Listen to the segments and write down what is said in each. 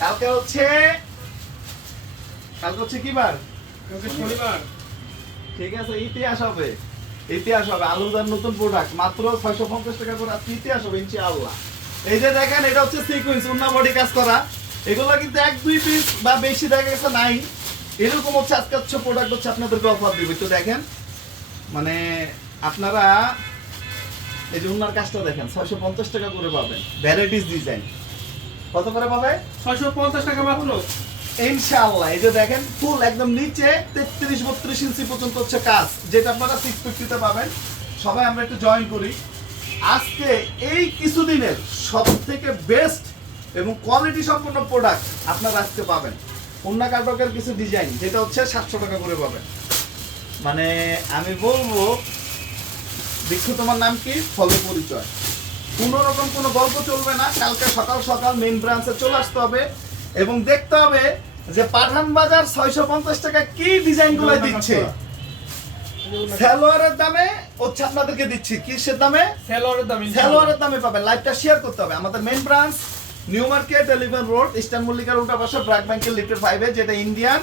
কালকে হচ্ছে কালকে হচ্ছে কি বার কালকে শনিবার। ঠিক আছে ইতিহাস হবে। ইতিহাস হবে আলুদার নতুন প্রোডাক্ট মাত্র ছয়শো পঞ্চাশ টাকা করে আজকে ইতিহাস হবে ইনশাআল্লাহ। এই যে দেখেন এটা হচ্ছে সিকুয়েন্স উন্না বডি কাজ করা। এগুলো কিন্তু এক দুই পিস বা বেশি দেখা গেছে নাই। এরকম হচ্ছে আজকে হচ্ছে প্রোডাক্ট হচ্ছে আপনাদেরকে অফার দিব। একটু দেখেন। মানে আপনারা এই যে উন্নার কাজটা দেখেন ছয়শো পঞ্চাশ টাকা করে পাবেন। ভ্যারাইটিস ডিজাইন কত করে পাবে? ছয়শো পঞ্চাশ টাকা মাত্র। ইনশাআল্লাহ এই যে দেখেন ফুল একদম নিচে তেত্রিশ বত্রিশ ইঞ্চি পর্যন্ত হচ্ছে কাজ যেটা আপনারা সিক্স ফিফটিতে পাবেন। সবাই আমরা একটু জয়েন করি। আজকে এই কিছুদিনের সব থেকে বেস্ট এবং কোয়ালিটি সম্পন্ন প্রোডাক্ট আপনারা আজকে পাবেন। অন্য কাটকের কিছু ডিজাইন যেটা হচ্ছে সাতশো টাকা করে পাবেন। মানে আমি বলব বিক্ষু তোমার নাম কি? ফলে পরিচয়। কোনো রকম কোনো গল্প চলবে না। কালকে সকাল সকাল মেন ব্রাঞ্চে চলে আসতে হবে এবং দেখতে হবে যে পাঠান বাজার ছয়শো পঞ্চাশ টাকা কি ডিজাইনগুলো দিচ্ছে। সালোয়ারের দামে হচ্ছে আপনাদেরকে দিচ্ছি। কিসের দামে? সেলরের দাম সালোয়ারের দামে পাবেন লাইভটা শেয়ার করতে হবে। আমাদের main branch new market eleven road eastern মল্লিকার উল্টা পাশে ব্র্যাক ব্যাংকের লিফটের ফাইভে যেটা ইন্ডিয়ান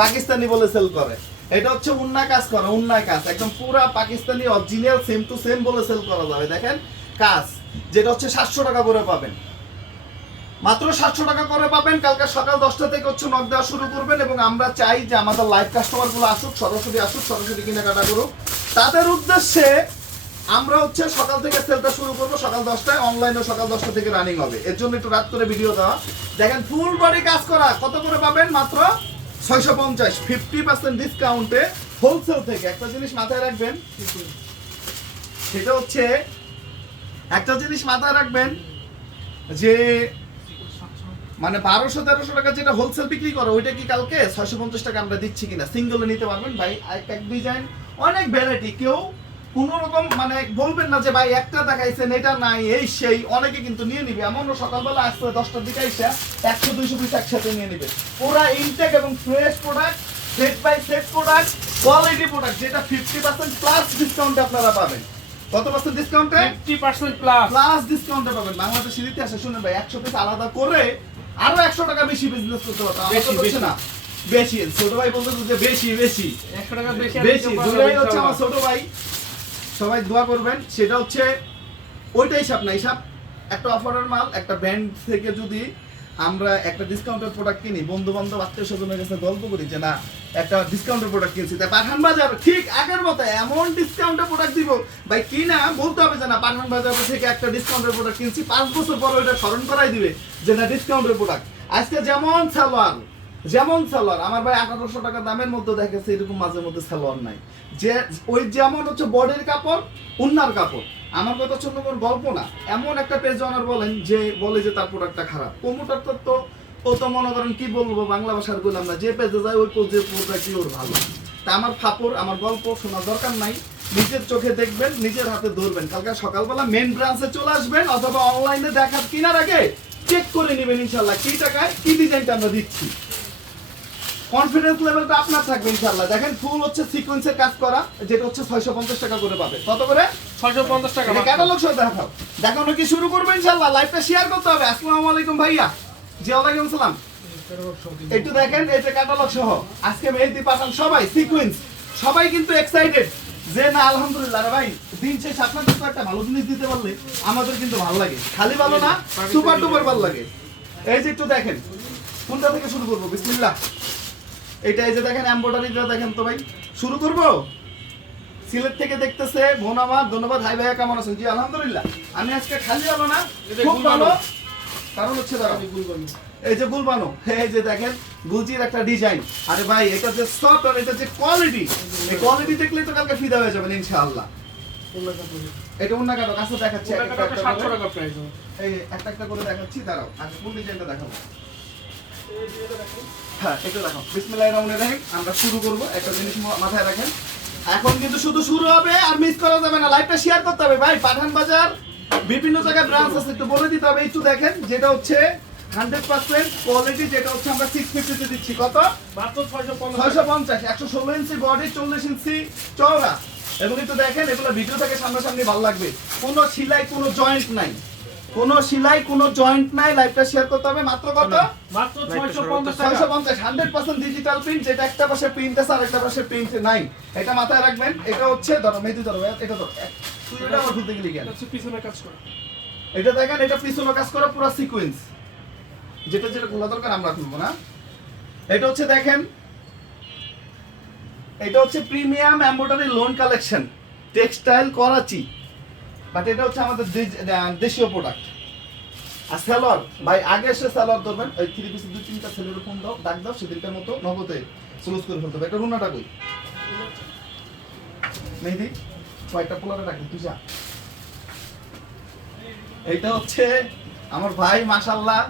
পাকিস্তানি বলে সেল করে। এটা হচ্ছে উন্না কাজ করে উন্নায় কাজ। একদম পুরা Pakistani original same to same বলে সেল করা যাবে। দেখেন কাজ। যেটা হচ্ছে সাতশো টাকা করে পাবেন। মাত্র সাতশো টাকা করে পাবেন, কালকে সকাল দশটা থেকে হচ্ছে নক দেওয়া শুরু করবেন এবং আমরা চাই যে আমাদের লাইভ কাস্টমারগুলো আসুক, সরাসরি আসুক, সরাসরি কেনাকাটা করুক। তাদের উদ্দেশ্যে আমরা হচ্ছে সকাল থেকে সেলটা শুরু করব, সকাল দশটায় অনলাইনে সকাল দশটা থেকে রানিং হবে। এর জন্য একটু রাত করে ভিডিও দেওয়া। দেখেন ফুল বডি কাজ করা, কত করে পাবেন? মাত্র ছয়শো পঞ্চাশ ফিফটি পার্সেন্ট ডিসকাউন্টে হোলসেল থেকে। একটা জিনিস মাথায় রাখবেন, সেটা হচ্ছে একটা জিনিস মাথায় রাখবেন যে মানে বারোশো, তেরোশো টাকা যেটা হোলসেল বিক্রি করো, ওইটা কি কালকে? ছয়শো পঞ্চাশ টাকা আমরা দিচ্ছি কিনা? সিঙ্গেলে নিতে পারবেন। ভাই, এক ডিজাইন অনেক ভ্যারাইটি কেউ কোনো রকম মানে বলবেন না যে, ভাই, একটা দেখাইছেন, এটা নাই, এই সেই। অনেকে কিন্তু নিয়ে নিবে। এমনও সকালবেলা আসছে, দশটার দিকে এসে একশো, দুইশো পিস একসাথে নিয়ে নিবে। ওরা ইনটেক এবং fresh product set by set product quality product যেটা ফিফটি পার্সেন্ট প্লাস ডিসকাউন্ট আপনারা পাবেন। কত পার্সেন্ট ডিসকাউন্টে ফিফটি পার্সেন্ট প্লাস প্লাস ডিসকাউন্টে পাবেন। বাংলাদেশের ইতিহাসে শুনে ভাই একশো পিস আলাদা করে আরও একশো টাকা বেশি বিজনেস করতে পারতাম। বেশি, বেশি। না। বেশি। ছোট ভাই বলতে যে বেশি বেশি। একশো টাকা বেশি বেশি। হচ্ছে আমার ছোট ভাই। সবাই দোয়া করবেন। সেটা হচ্ছে ওইটাই হিসাব না হিসাব একটা অফারের মাল একটা ব্র্যান্ড থেকে যদি আমরা একটা ডিসকাউন্টের প্রোডাক্ট কিনি বন্ধু বান্ধব আত্মীয় স্বজনের কাছে গল্প করি যে, না, একটা ডিসকাউন্টের প্রোডাক্ট কিনছি। তাই পাঠান বাজার ঠিক আগের মতো এমন ডিসকাউন্টের প্রোডাক্ট দিব। ভাই, কি না? বলতে হবে যে, না, পাঠান বাজার থেকে একটা ডিসকাউন্টের প্রোডাক্ট কিনছি। পাঁচ বছর পর ওইটা স্মরণ করাই দিবে যে, না ডিসকাউন্টের প্রোডাক্ট আজকে যেমন সালোয়ার যেমন সালোয়ার, আমার ভাই আঠারোশো টাকা দামের মধ্যে দেখেছে, এরকম মাঝে মধ্যে সালোয়ার নাই। যে, ওই যেমন হচ্ছে বডির কাপড়, উন্নার কাপড়। আমার কথা হচ্ছে অন্য কোনো গল্প না। এমন একটা পেজ অনার বলেন যে বলে যে তার প্রোডাক্টটা খারাপ। প্রমোটার তো ও তো মনে করেন কি বলব, বাংলা ভাষার বললাম না। যে পেজে যায়, ওই পেজে প্রোডাক্টই ওর ভালো। তা আমার ফাপড়, আমার গল্প শোনার দরকার নাই। নিজের চোখে দেখবেন, নিজের হাতে ধরবেন। কালকে সকালবেলা মেন ব্রাঞ্চে চলে আসবেন, অথবা অনলাইনে দেখার কেনার আগে চেক করে নেবেন ইনশাল্লাহ কি টাকায়, কি ডিজাইনটা আমরা দিচ্ছি। কনফিডেন্স লেভেলটা আপনার থাকবে ইনশাল্লাহ দেখেন ফুল হচ্ছে সিকোয়েন্সের কাজ করা, যেটা হচ্ছে ছয়শো পঞ্চাশ টাকা করে পাবে। কত করে? ছয়শো পঞ্চাশ টাকা ক্যাটালগ দেখাও? দেখানো কি শুরু করবে ইনশাল্লাহ? লাইভটা শেয়ার করতে হবে। আসসালামু আলাইকুম ভাইয়া। জি ওয়ালাইকুম সালাম। একটু দেখেন এই যে ক্যাটালগ সহ। আজকে মেহেদি পাঠান সবাই সিকোয়েন্স সবাই কিন্তু এক্সাইটেড যে না আলহামদুলিল্লাহ ভাই দিন শেষ আপনাদের তো একটা ভালো জিনিস দিতে পারলে আমাদের কিন্তু ভালো লাগে। খালি ভালো না সুপার ডুপার ভালো লাগে। এই যে একটু দেখেন কোনটা থেকে শুরু করব? বিসমিল্লাহ। এটা এই যে দেখেন এমব্রয়ডারিটা দেখেন তো ভাই। শুরু করব? সিলেট থেকে দেখতেছে বোন আমার ধন্যবাদ। হাই ভাইয়া কেমন আছেন? জি আলহামদুলিল্লাহ। আমি আজকে খালি হব না খুব ভালো। কারণ হচ্ছে দাঁড়াও। এই যে গুলবানো। এই যে দেখেন গুলজির একটা ডিজাইন আরে ভাই এটা যে সফট আর এটা যে কোয়ালিটি এই কোয়ালিটি দেখলে তো কালকে ফিদা হয়ে যাবেন ইনশাআল্লাহ। এটা অন্য কারও। কাছে দেখাচ্ছি। টাকা প্রাইস এই একটা একটা করে দেখাচ্ছি দাঁড়াও আগে কোন ডিজাইনটা দেখাবো। হ্যাঁ এটা দেখো বিসমিল্লাহির রহমানির রহিম আমরা শুরু করব। একটা জিনিস মাথায় রাখেন। এখন কিন্তু শুধু শুরু হবে আর মিস করা যাবে না। লাইভটা শেয়ার করতে হবে ভাই। পাঠান বাজার বিভিন্ন জায়গায় ব্রাঞ্চ আছে একটু বলে দিতে হবে। একটু দেখেন যেটা হচ্ছে হান্ড্রেড পার্সেন্ট কোয়ালিটি যেটা হচ্ছে আমরা সিক্স ফিফটিতে দিচ্ছি। কত? ছয়শো পঞ্চাশ। একশো ষোলো ইঞ্চি বডি চল্লিশ ইঞ্চি চওড়া। এবং একটু দেখেন এগুলো ভিডিও থেকে সামনাসামনি ভালো লাগবে। কোনো সিলাই কোনো জয়েন্ট নাই। কোনো সেলাই কোনো জয়েন্ট নাই লাইভটা শেয়ার করতে হবে। মাত্র কত? মাত্র ছয়শো পঞ্চাশ টাকা। ছয়শো পঞ্চাশ হান্ড্রেড পার্সেন্ট ডিজিটাল প্রিন্ট যেটা একটা পাশে প্রিন্ট আছে আর একটা পাশে প্রিন্ট নাই। এটা মাথায় রাখবেন এটা হচ্ছে ধরো মেহেদি ধরো এটা ধরো তুই এটা আমার খুলতে গেলি কেন পিছনে কাজ করা। এটা দেখেন এটা পিছনে কাজ করা পুরো সিকোয়েন্স যেটা যেটা খোলা দরকার আমরা খুলবো না। এটা হচ্ছে দেখেন এটা হচ্ছে premium embroidery lawn collection textile Karachi. But এটা হচ্ছে আমাদের দেশীয় প্রোডাক্ট আর সেলর ভাই, আগে এসে সেলর ধরবেন, ওই থ্রি পিস দুই তিনটা সেলের ফোন দাও ডাক দাও, সেদিনকার মতো নগদে ক্লোজ করে ফেলতে হবে। এটা রুনাটা কই? মেহেদি, কয়েকটা পোলারে রাখি, তুই যা। এটা হচ্ছে আমার ভাই মাশাল্লাহ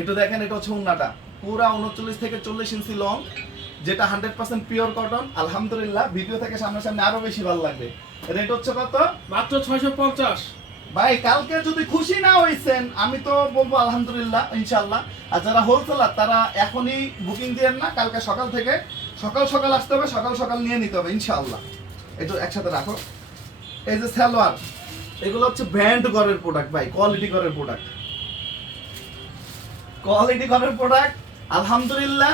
একটু দেখেন, এটা হচ্ছে উন্নাটা। পুরা উনচল্লিশ থেকে চল্লিশ ইঞ্চি লং যেটা হান্ড্রেড পার্সেন্ট পিওর কটন আলহামদুলিল্লাহ, ভিডিও থেকে সামনাসামনি আরও বেশি ভালো লাগবে। রেট হচ্ছে কত? মাত্র ছয়শো পঞ্চাশ। ভাই কালকে যদি খুশি না হয়েছেন আমি তো বলব আলহামদুলিল্লাহ ইনশাল্লাহ আর যারা হোলসেলার তারা এখনই বুকিং দিয়েন না কালকে সকাল থেকে। সকাল সকাল আসতে হবে সকাল সকাল নিয়ে নিতে হবে ইনশাআল্লাহ। একটু একসাথে রাখো। এই যে সালোয়ার এগুলো হচ্ছে ব্র্যান্ড ঘরের প্রোডাক্ট ভাই কোয়ালিটি ঘরের প্রোডাক্ট কোয়ালিটি ঘরের প্রোডাক্ট আলহামদুলিল্লাহ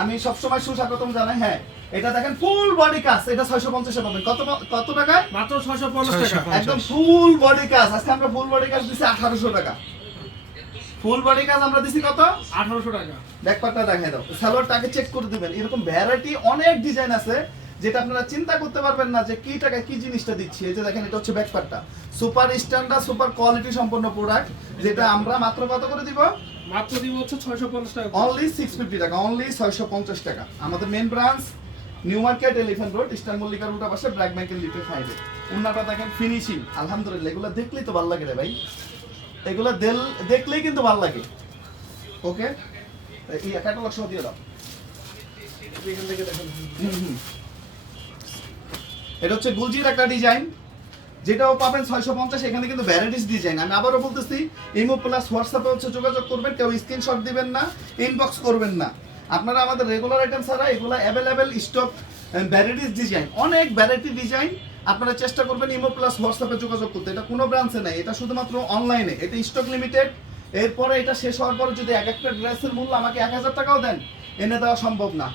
আমি সবসময় সুস্বাগতম জানাই হ্যাঁ এটা দেখেন ফুল বডি কাজ এটা ছয়শো পঞ্চাশে পাবেন। কত কত টাকায়? মাত্র ছয়শো পঞ্চাশ টাকা। একদম ফুল বডি কাজ আজকে আমরা ফুল বডি কাজ দিছি আঠারোশো টাকা। ফুল বডি কাজ আমরা দিছি কত? আঠারোশো টাকা। ব্যাকপার্টটা দেখাই দাও। সালোয়ারটাকে চেক করে দিবেন। এরকম ভ্যারাইটি অনেক ডিজাইন আছে যেটা আপনারা চিন্তা করতে পারবেন না যে কি টাকায় কি জিনিসটা দিচ্ছি। এই যে দেখেন এটা হচ্ছে ব্যাকপার্টটা সুপার স্ট্যান্ডার্ড সুপার কোয়ালিটি সম্পন্ন প্রোডাক্ট যেটা আমরা মাত্র কত করে দিব? মাত্র দিব হচ্ছে ছয়শো পঞ্চাশ টাকা। অনলি সিক্স ফিফটি টাকা অনলি ছয়শো পঞ্চাশ টাকা। আমাদের main branch new market elephant road eastern মল্লিকার উল্টা পাশে ব্র্যাক ব্যাংকের লিটার ফাইভে উন্নাটা দেখেন ফিনিশিং আলহামদুলিল্লাহ, এগুলো দেখলেই তো ভালো লাগে রে ভাই। এগুলো দেল- দেখলেই কিন্তু ভালো লাগে। ওকে এই ক্যাটালগ সহ দিয়ে দাও। এটা হচ্ছে গুলজির একটা ডিজাইন যেটাও পাবেন ছয়শো পঞ্চাশ, এখানে কিন্তু ভ্যারাইটিস ডিজাইন আমি আবারও বলতেছি ইমো প্লাস হোয়াটসঅ্যাপে হচ্ছে যোগাযোগ করবেন, কেউ স্ক্রিনশট দিবেন না ইনবক্স করবেন না। আপনারা আমাদের রেগুলার আইটেম ছাড়া এগুলো অ্যাভেলেবেল স্টক ভ্যারাইটিস ডিজাইন অনেক ভ্যারাইটি ডিজাইন আপনারা চেষ্টা করবেন ইমো প্লাস হোয়াটসঅ্যাপে যোগাযোগ করতে। এটা কোনো ব্রাঞ্চে নাই এটা শুধুমাত্র অনলাইনে এটা স্টক লিমিটেড এরপরে এটা শেষ হওয়ার পরে যদি এক একটা ড্রেসের মূল্য আমাকে এক হাজার টাকাও দেন এনে দেওয়া সম্ভব না।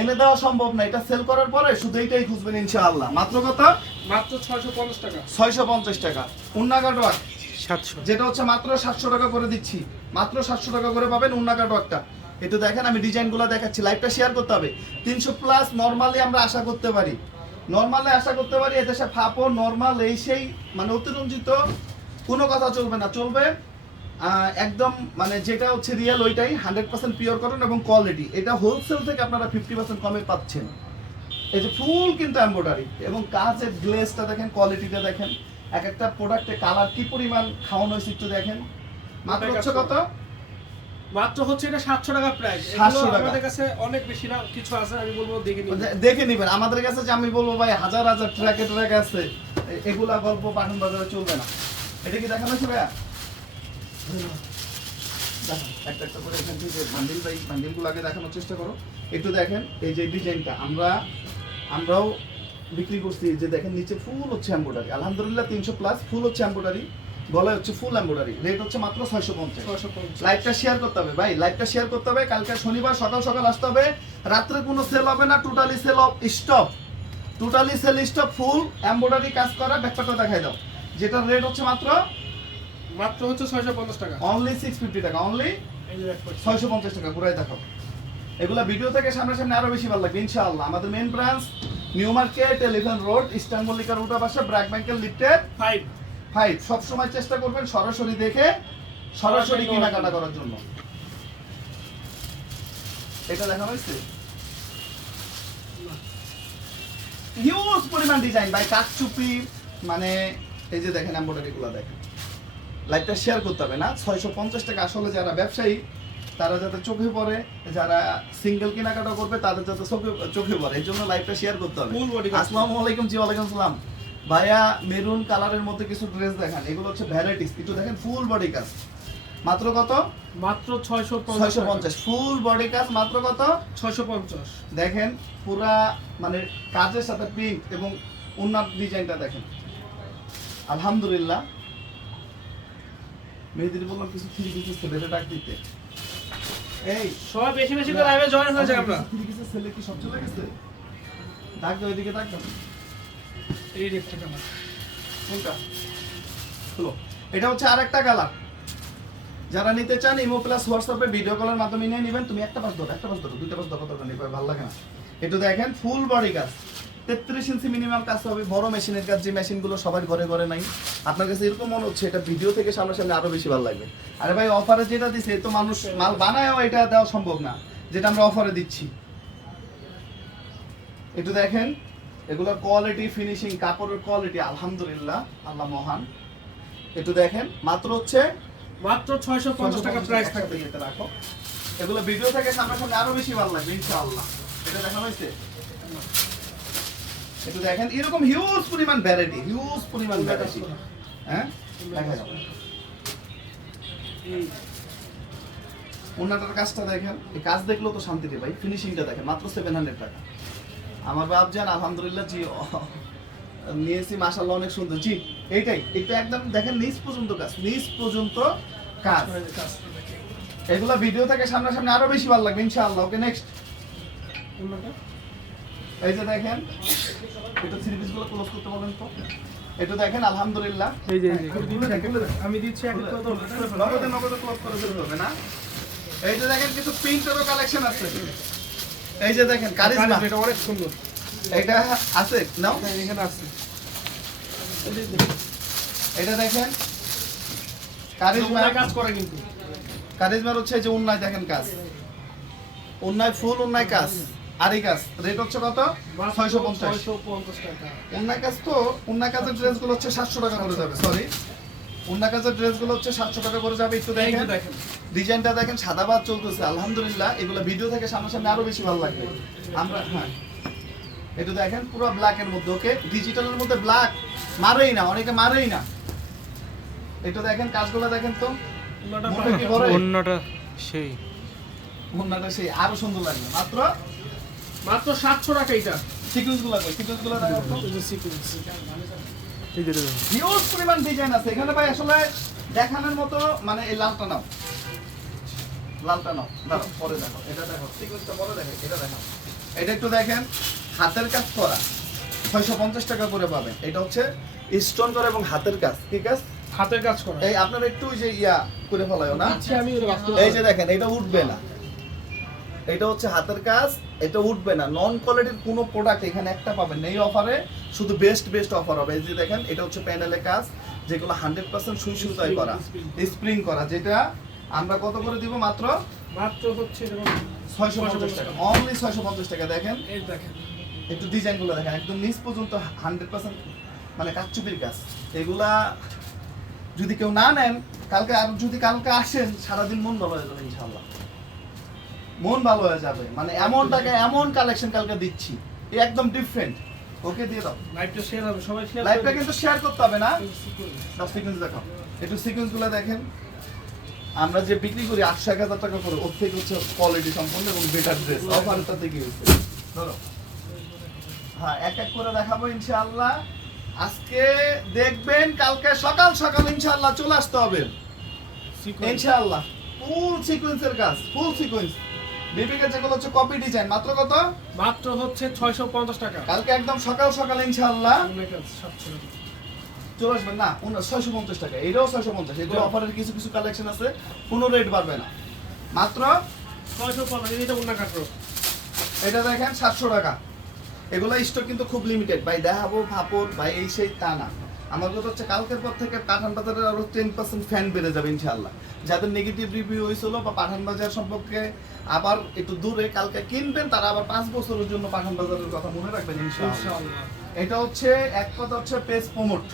এনে দেওয়া সম্ভব না। এটা সেল করার পরে শুধু এইটাই খুঁজবেন ইনশাআল্লাহ। মাত্র কত? মাত্র ছয়শো পঞ্চাশ টাকা। ছয়শো পঞ্চাশ টাকা। উন্না কাটোয়ার সাতশো। যেটা হচ্ছে মাত্র সাতশো টাকা করে দিচ্ছি। মাত্র সাতশো টাকা করে পাবেন উন্না কাটোয়ারটা একটু দেখেন আমি ডিজাইনগুলো দেখাচ্ছি লাইভটা শেয়ার করতে হবে। তিনশো প্লাস নর্মালি আমরা আশা করতে পারি। নর্মালি আশা করতে পারি এদেশে ফাপো নর্মাল এই সেই মানে অতিরঞ্জিত কোনো কথা চলবে না। চলবে একদম মানে যেটা হচ্ছে রিয়েল ওইটাই হান্ড্রেড পার্সেন্ট পিওর কটন এবং কোয়ালিটি এটা হোলসেল থেকে আপনারা ফিফটি পার্সেন্ট কমে পাচ্ছেন। এই যে ফুল কিন্তু এমব্রয়ডারি এবং কাজের গ্লেজটা দেখেন কোয়ালিটিটা দেখেন এক একটা প্রোডাক্টে কালার কি পরিমাণ খাওয়ানো হয়েছে একটু দেখেন। মাত্র হচ্ছে কত? মাত্র হচ্ছে এটা সাতশো টাকা প্রাইস 700 টাকা। আমাদের কাছে অনেক বেশি না কিছু আছে আমি বলব দেখে দে- দেখে নিবেন। আমাদের কাছে যে আমি বলব ভাই হাজার হাজার ট্র্যাকে ট্র্যাক আছে। এগুলা গল্প পাঠান বাজারে চলবে না। এটা কি দেখানো হয়েছে ভাইয়া? একটা একটা করে এখান থেকে বান্ডিল বান্ডিলগুলো আগে দেখানোর চেষ্টা করো। একটু দেখেন এই যে ডিজাইনটা আমরা আমরাও বিক্রি করছি যে দেখেন নিচে ফুল হচ্ছে আলহামদুলিল্লাহ তিনশো প্লাস ফুল হচ্ছে এম্বোডারি গলায় হচ্ছে ফুল এম্বোডারি রেট হচ্ছে মাত্র ছয়শো পঞ্চাশ। লাইভটা শেয়ার করতে হবে ভাই লাইভটা শেয়ার করতে হবে। কালকে শনিবার সকাল সকাল আসতে হবে। রাত্রে কোনো সেল হবে না totally sale off stop totally sale stop full embroidery কাজ করা ব্যাপারটা দেখাই দাও। যেটার রেট হচ্ছে মাত্র? মাত্র হচ্ছে ছয়শো পঞ্চাশ টাকা। অনলি সিক্স ফিফটি টাকা অনলি। ছয়শো পঞ্চাশ টাকা ঘুরাই দেখো। এগুলা ভিডিও থেকে সামনাসামনি আরও বেশি ভালো লাগবে ইনশাআল্লাহ। আমাদের main branch new market elephant road eastern মল্লিকার উল্টা পাশে ব্র্যাক ব্যাংকের লিফটের ফাইভ ফাইভ সবসময় চেষ্টা করবেন সরাসরি দেখে সরাসরি কেনাকাটা করার জন্য। এটা দেখা হয়েছে? হিউজ পরিমাণ ডিজাইন ভাই কাঠচুপি মানে এই যে দেখেন এম্বয়ডারি গুলো দেখেন। লাইভটা শেয়ার করতে হবে না। ছয়শো পঞ্চাশ টাকা আসলে যারা ব্যবসায়ী তারা যাতে চোখে পড়ে যারা সিঙ্গেল কেনাকাটা করবে তাদের যাতে চোখে চোখে পড়ে। এই জন্য লাইভটা শেয়ার করতে হবে। আসসালামু আলাইকুম জি ওয়ালাইকুম সালাম। ভাইয়া মেরুন কালারের মধ্যে কিছু ড্রেস দেখান। এগুলো হচ্ছে ভ্যারাইটিস একটু দেখেন ফুল বডি কাজ মাত্র কত? মাত্র ছয়শো ছয়শো পঞ্চাশ। ফুল বডি কাজ মাত্র কত? ছয়শো পঞ্চাশ। দেখেন পুরা মানে কাজের সাথে প্রিন্ট এবং উন্নত ডিজাইনটা দেখেন। আলহামদুলিল্লাহ। মেহেদির বললাম কিছু থ্রি পিসের ছেলেদের ডাক দিতে। এই সবাই বেশি বেশি করে লাইভে জয়েন হয়ে হয়েছে আমরা। থ্রি পিসের ছেলে কি সব চলে গেছে? ডাক দাও এদিকে ডাক দাও এই কোনটা? হলো। এটা হচ্ছে আরেকটা কালার। যারা নিতে চান ইমো প্লাস হোয়াটসঅ্যাপে ভিডিও কলের মাধ্যমে নিয়ে নেবেন, তুমি একটা পাশ ধরো, একটা পাশ ধরো, দুইটা পাশ ধরো দরকার ভালো লাগে না। একটু দেখেন ফুল বডি কাজ। তেত্রিশ ইঞ্চি মিনিমাম কাজ হবে, বড় মেশিনের কাজ, যে মেশিনগুলো সবার ঘরে ঘরে নাই। আপনার কাছে এরকম মনে হচ্ছে, এটা ভিডিও থেকে সামনাসামনি আরও বেশি ভালো লাগবে। আরে ভাই অফারে যেটা দিছে তো মানুষ মাল বানায়ও এটা দেওয়া সম্ভব না, যেটা আমরা অফারে দিচ্ছি। একটু দেখেন এগুলোর কোয়ালিটি ফিনিশিং কাপড়ের কোয়ালিটি আলহামদুলিল্লাহ আল্লাহ মহান। একটু দেখেন মাত্র হচ্ছে মাত্র ছয়শো পঞ্চাশ টাকা প্রাইস থাকবে। ইয়েতে রাখো। এগুলো ভিডিও থেকে সামনাসামনি আরও বেশি ভালো লাগবে ইনশাআল্লাহ। এটা দেখানো হয়েছে? একটু দেখেন এরকম হিউজ পরিমাণ ভ্যারাইটি হিউজ পরিমাণ ভ্যারাইটি হ্যাঁ? দেখা যাবে। ওনাটার কাজটা দেখেন এই কাজ দেখলেও তো শান্তি ভাই ফিনিশিংটা দেখেন মাত্র সেভেন হান্ড্রেড টাকা। আমার বাপ যান আলহামদুলিল্লাহ জি নিয়েছি মাশাল্লাহ অনেক সুন্দর। জি এইটাই একটু একদম দেখেন নিচ পর্যন্ত কাজ নিচ পর্যন্ত কাজ। এগুলো ভিডিও থেকে সামনাসামনি আরও বেশি ভালো লাগবে ইনশাআল্লাহ ওকে নেক্সট এই যে দেখেন একটু থ্রি পিসগুলো ক্লোজ করতে বলেন তো। এটা দেখেন আলহামদুলিল্লাহ। এই যে, হ্যাঁ। আমি দিচ্ছি এক করে দাও। নগদে নগদে ক্লোজ করে ফেলতে হবে না? এই যে দেখেন কিছু প্রিন্টেরও কালেকশন আছে। এই যে দেখেন কারিজমা। এটা অনেক সুন্দর। এটা আছে? নাও এখানে আছে। এটা দেখেন কারিজমা। কাজ করে কিন্তু। কারিজমার হচ্ছে যে উন্নয় দেখেন কাজ। উন্নয় ফুল উন্নয় কাজ। আরি কাজ। রেট হচ্ছে কত? ছয়শো পঞ্চাশ। টাকা। উন্নয় কাজ তো উন্নয় কাজের ড্রেসগুলো হচ্ছে সাতশো টাকা করে যাবে সরি উন্নয় কাজের ড্রেসগুলো হচ্ছে সাতশো টাকা করে যাবে একটু দেখেন। ডিজাইনটা দেখেন সাদা বাদ চলতেছে। আলহামদুলিল্লাহ এগুলো ভিডিও থেকে সামনাসামনি আরও বেশি ভালো লাগবে। আমরা হ্যাঁ। একটু দেখেন পুরো ব্ল্যাকের মধ্যে ওকে ডিজিটালের মধ্যে ব্ল্যাক মারেই না অনেকে মারেই না। একটু দেখেন কাজগুলো দেখেন তো। অন্যটা। ভরে? অন্যটা সেই। আরও সুন্দর লাগবে। মাত্র? মাত্র সাতশো টাকা এটা। সিকুয়েন্সগুলো সিকুয়েন্সগুলো দেখো তো। এই যে sequence। এই যে। দেখুন। হিউজ পরিমাণ ডিজাইন আছে। এখানে ভাই আসলে দেখানোর মতো মানে এই লালটা নাও। লালটা নাও। দাঁড়াও পরে দেখো। এটা দেখো। সিকুয়েন্সটা পরে দেখো এটা দেখো। এটা একটু দেখেন হাতের কাজ করা। ছয়শো পঞ্চাশ টাকা করে পাবেন। এটা হচ্ছে স্টোন করা এবং হাতের কাজ কি কাজ হাতের কাজ করা। এই আপনার একটু যে ইয়া করে ফেলায় না? আচ্ছা এই যে দেখেন এটা উঠবে না। এটা হচ্ছে হাতের কাজ এটা উঠবে না। নন কোয়ালিটির কোনো প্রোডাক্ট এখানে একটা পাবেন এই অফারে শুধু বেস্ট বেস্ট অফার হবে। এই যে দেখেন এটা হচ্ছে প্যানেলের কাজ যেগুলো হান্ড্রেড পার্সেন্ট সুই সুতায় করা। স্প্রিং করা যেটা আমরা কত করে দিব মাত্র? মাত্র হচ্ছে ছয়শো পঞ্চাশ টাকা। অনলি ছয়শো পঞ্চাশ টাকা দেখেন। এই দেখেন। একটু ডিজাইনগুলো দেখেন। একদম নিচ পর্যন্ত হান্ড্রেড পার্সেন্ট মানে কাচ্চুপির কাজ। এগুলা যদি কেউ না নেন কালকে আর যদি কালকে আসেন সারাদিন মন ভালো হয়ে যাবে ইনশাল্লাহ মন ভালো হয়ে যাবে। মানে এমন টাকা এমন কালেকশন কালকে দিচ্ছি। একদম ডিফারেন্ট ওকে দিয়ে দাও। লাইভটা শেয়ার হবে সবাই শেয়ার লাইভটা কিন্তু শেয়ার করতে হবে না? সব সিকোয়েন্স দেখাও। একটু সিকোয়েন্সগুলো দেখেন। আমরা যে বিক্রি করি আটশো এক হাজার টাকা করে ওর থেকে হচ্ছে কোয়ালিটি সম্পন্ন এবং বেটার ড্রেস অফারে তাতে কি হয়েছে। ধরো। হ্যাঁ এক এক করে দেখাবো ইনশাআল্লাহ। আজকে দেখবেন কালকে সকাল সকাল ইনশাআল্লাহ চলে আসতে হবে। ইনশাআল্লাহ। ফুল সিকোয়েন্সের কাজ ফুল সিকোয়েন্স বিপিকে যেগুলো হচ্ছে কপি ডিজাইন মাত্র কত? মাত্র হচ্ছে ছয়শো পঞ্চাশ টাকা। কালকে একদম সকাল সকাল ইনশাআল্লাহ। চলে আসবেন না ছয়শো পঞ্চাশ টাকা। এটাও ছয়শো পঞ্চাশ। এগুলো অফারের কিছু কিছু কালেকশন আছে কোনো রেট বাড়বে না। মাত্র? ছয়শো পঞ্চাশ এটা অন্য কাটলো এটা দেখেন সাতশো টাকা। এগুলো স্টক কিন্তু খুব লিমিটেড ভাই দেখাবো ফাপড় ভাই এই সেই তা না। আমার কথা হচ্ছে কালকের পর থেকে পাঠান বাজারের আরও টেন পার্সেন্ট ফ্যান বেড়ে যাবে ইনশাআল্লাহ। যাদের নেগেটিভ রিভিউ হয়েছিল বা পাঠান বাজার সম্পর্কে আবার একটু দূরে কালকে কিনবেন তারা আবার পাঁচ বছরের জন্য পাঠান বাজারের কথা মনে রাখবেন ইনশাআল্লাহ। এটা হচ্ছে এক কথা হচ্ছে পেজ প্রমোট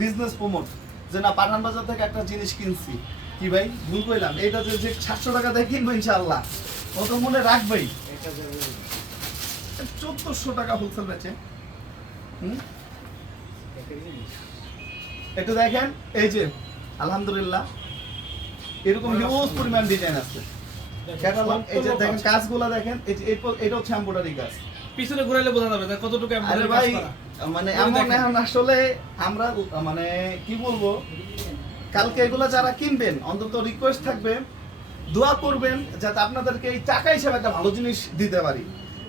বিজনেস প্রমোট যে না পাঠান বাজার থেকে একটা জিনিস কিনছি। কি ভাই? ভুল কইলাম। এটা যে সাতশো টাকা দিয়ে কিনবো ইনশাআল্লাহ ও তো মনে রাখবেই। চোদ্দশো টাকা হোলসেল বেচে। হুম? একটু দেখেন এই যে আলহামদুলিল্লাহ এরকম হিউজ পরিমাণ ডিজাইন আছে। ক্যাটালগ এই যে দেখেন কাজগুলো দেখেন এই যে এই প- এটা হচ্ছে এমব্রয়ডারি কাজ। পিছনে ঘুরাইলে বোঝা যাবে যে কতটুকু আরে এমব্রয়ডারি কাজ ভাই করা। মানে এমন এখন আসলে আমরা মানে কি বলব? কালকে এগুলো যারা কিনবেন অন্তত রিকোয়েস্ট থাকবে দোয়া করবেন যাতে আপনাদেরকে এই টাকা হিসেবে একটা ভালো জিনিস দিতে পারি।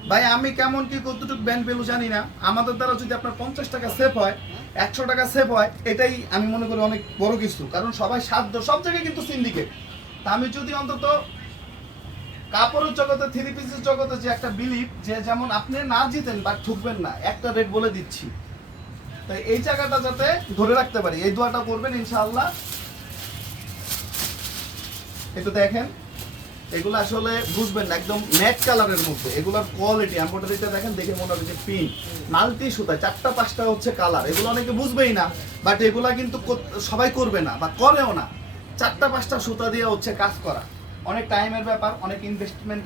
ভাই, আমি কেমন কি কতটুকু ব্যান্ড পেলু জানি না। আমাদের দ্বারা যদি আপনার পঞ্চাশ টাকা সেভ হয়, একশো টাকা সেভ হয়, এটাই আমি মনে করি অনেক বড় কিছু। কারণ সবাই সাধ্য, সব জায়গায় কিন্তু সিন্ডিকেট তা আমি যদি অন্তত কাপড়ের জগতে থ্রি পিসের জগতে যে একটা বিলিভ যে যেমন আপনি না জিতেন বা ঠুকবেন না, একটা রেট বলে দিচ্ছি। তাই এই জায়গাটা যাতে ধরে রাখতে পারি, এই দোয়াটা করবেন ইনশাআল্লাহ। একটু দেখেন। এগুলো আসলে বুঝবেন না, একদম ম্যাট কালারের মধ্যে। এগুলোর কোয়ালিটি এম্ব্রয়ডারিটা দেখেন, দেখে মনে হবে যে পিন মাল্টি সুতা চারটা পাঁচটা হচ্ছে কালার এগুলো অনেকে বুঝবেই না বাট এগুলো কিন্তু সবাই করবে না বা করেও না। চারটা পাঁচটা সুতা দিয়ে হচ্ছে কাজ করা। অনেক টাইমের ব্যাপার, অনেক ইনভেস্টমেন্ট